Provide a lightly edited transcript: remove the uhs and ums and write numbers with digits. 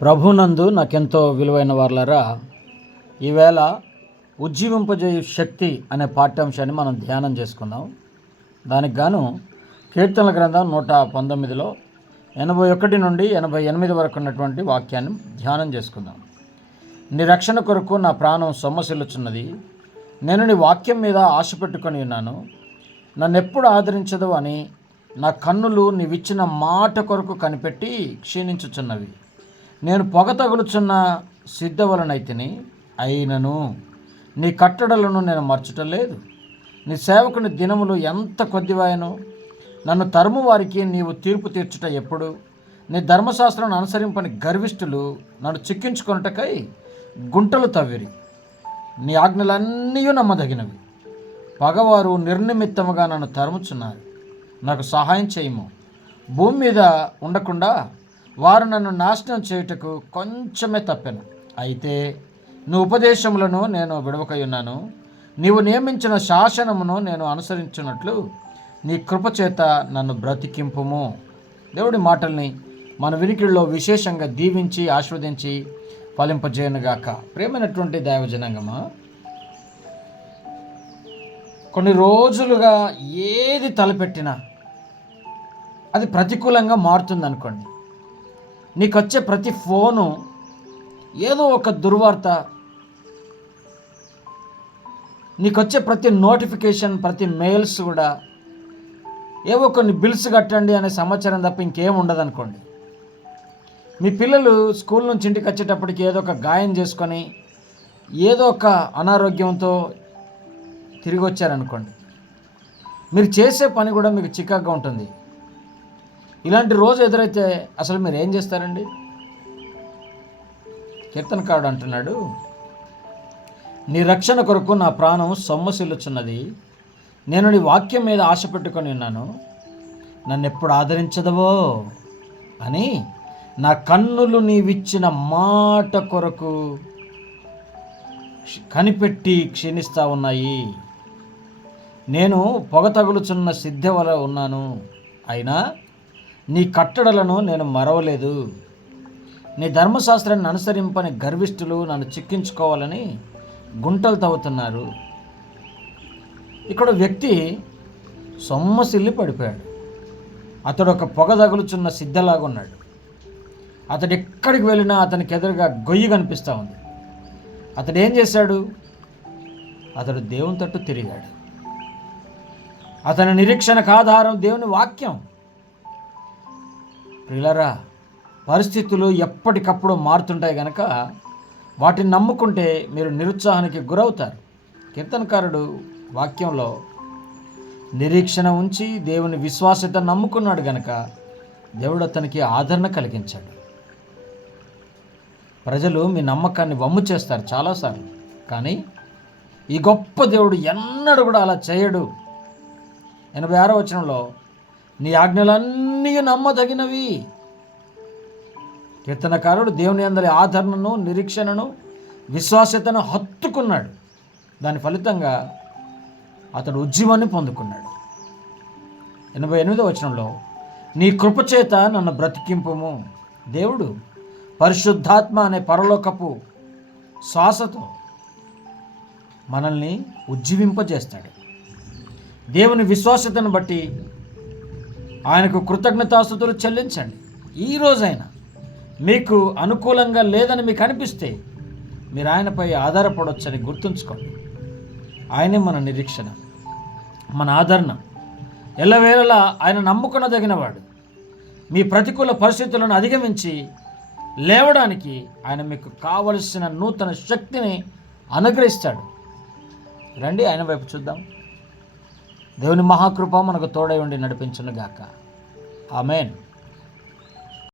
ప్రభునందు నాకెంతో విలువైన వాళ్ళరా, ఈవేళ ఉజ్జీవింపజేయు శక్తి అనే పాఠ్యాంశాన్ని మనం ధ్యానం చేసుకుందాం. దానికి గాను కీర్తనల గ్రంథం 119లో 81 నుండి 88 వరకు ఉన్నటువంటి వాక్యాన్ని ధ్యానం చేసుకుందాం. నీ రక్షణ కొరకు నా ప్రాణం సొమ్మసిల్లుచున్నది, నేను నీ వాక్యం మీద ఆశ పెట్టుకొని ఉన్నాను. నన్నెప్పుడు ఆదరించదు అని నా కన్నులు నీవిచ్చిన మాట కొరకు కనిపెట్టి క్షీణించుచున్నవి. నేను పొగ తగులుచున్న సిద్ధవలనైతిని, అయినను నీ కట్టడలను నేను మర్చటం లేదు. నీ సేవకుని దినములు ఎంత కొద్దివాయను. నన్ను తరుము వారికి నీవు తీర్పు తీర్చుట ఎప్పుడు? నీ ధర్మశాస్త్రాన్ని అనుసరింపని గర్విష్ఠులు నన్ను చిక్కించుకొనుటకై గుంటలు తవ్విరి. నీ ఆజ్ఞలన్నీ నమ్మదగినవి. పగవారు నిర్నిమిత్తముగా నన్ను తరుముచున్నారు. నాకు సహాయం చేయము. భూమి మీద ఉండకుండా వారు నన్ను నాశనం చేయుటకు కొంచెమే తప్పెను. అయితే నీ ఉపదేశములను నేను విడవకయున్నాను. నీవు నియమించిన శాసనమును నేను అనుసరించున్నట్లు నీ కృపచేత నన్ను బ్రతికింపుము. దేవుడి మాటల్ని మన వినికిడిలో విశేషంగా దీవించి ఆస్వాదించి ఫలింపజేయనుగాక. ప్రేమైనటువంటి దైవజనాంగమా, కొన్ని రోజులుగా ఏది తలపెట్టినా అది ప్రతికూలంగా మారుతుంది అనుకోండి. నీకు వచ్చే ప్రతి ఫోను ఏదో ఒక దుర్వార్త, నీకు వచ్చే ప్రతి నోటిఫికేషన్, ప్రతి మెయిల్స్ కూడా ఏవో కొన్ని బిల్స్ కట్టండి అనే సమాచారం తప్ప ఇంకేం ఉండదు అనుకోండి. మీ పిల్లలు స్కూల్ నుంచి ఇంటికి వచ్చేటప్పటికి ఏదో ఒక గాయం చేసుకొని ఏదో ఒక అనారోగ్యంతో తిరిగి వచ్చారనుకోండి, మీరు చేసే పని కూడా మీకు చికాగ్గా ఉంటుంది. ఇలాంటి రోజు ఎదురైతే అసలు మీరు ఏం చేస్తారండి? కీర్తనకారుడు అంటున్నాడు, నీ రక్షణ కొరకు నా ప్రాణం సొమ్మసిల్లుచున్నది, నేను నీ వాక్యం మీద ఆశ పెట్టుకొని ఉన్నాను. నన్ను ఎప్పుడు ఆదరించదవో అని నా కన్నులు నీవిచ్చిన మాట కొరకు కనిపెట్టి క్షీణిస్తూ ఉన్నాయి. నేను పొగ తగులుచున్న సిద్ధవల ఉన్నాను, అయినా నీ కట్టడలను నేను మరవలేదు. నీ ధర్మశాస్త్రాన్ని అనుసరింపని గర్విష్ఠులు నన్ను చిక్కించుకోవాలని గుంటలు తవ్వుతున్నారు. ఇక్కడ వ్యక్తి సొమ్మసిల్లి పడిపోయాడు. అతడు ఒక పొగ తగులుచున్న సిద్ధలాగా ఉన్నాడు. అతడు ఎక్కడికి వెళ్ళినా అతనికి ఎదురుగా గొయ్యి కనిపిస్తూ ఉంది. అతడు ఏం చేశాడు? అతడు దేవుని తట్టు తిరిగాడు. అతని నిరీక్షణకు ఆధారం దేవుని వాక్యం. ప్రియులారా, పరిస్థితులు ఎప్పటికప్పుడు మారుతుంటాయి కనుక వాటిని నమ్ముకుంటే మీరు నిరుత్సాహానికి గురవుతారు. కీర్తనకారుడు వాక్యంలో నిరీక్షణ ఉంచి దేవుని విశ్వాసత నమ్ముకున్నాడు గనక దేవుడు అతనికి ఆదరణ కలిగించాడు. ప్రజలు మీ నమ్మకాన్ని వమ్ము చేస్తారు చాలాసార్లు, కానీ ఈ గొప్ప దేవుడు ఎన్నడూ కూడా అలా చేయడు. 86వ వచనంలో నీ ఆజ్ఞలన్నీ నమ్మదగినవి. కీర్తనకారుడు దేవుని అందరి ఆదరణను, నిరీక్షణను, విశ్వాసతను హత్తుకున్నాడు. దాని ఫలితంగా అతడు ఉజ్జీవాన్ని పొందుకున్నాడు. 88వ వచనంలో నీ కృపచేత నన్ను బ్రతికింపుము. దేవుడు పరిశుద్ధాత్మ అనే పరలోకపు శ్వాసతో మనల్ని ఉజ్జీవింపజేస్తాడు. దేవుని విశ్వాసతను బట్టి ఆయనకు కృతజ్ఞతాస్తుతులు చెల్లించండి. ఈ రోజైనా మీకు అనుకూలంగా లేదని మీకు అనిపిస్తే మీరు ఆయనపై ఆధారపడవచ్చని గుర్తుంచుకోండి. ఆయనే మన నిరీక్షణ, మన ఆదరణ. ఎల్లవేళలా ఆయన నమ్ముకొనదగినవాడు. మీ ప్రతికూల పరిస్థితులను అధిగమించి లేవడానికి ఆయన మీకు కావలసిన నూతన శక్తిని అనుగ్రహిస్తాడు. రండి ఆయన వైపు చూద్దాం. దేవుని మహాకృప మనకు తోడై ఉండి నడిపించునుగాక. ఆమేన్.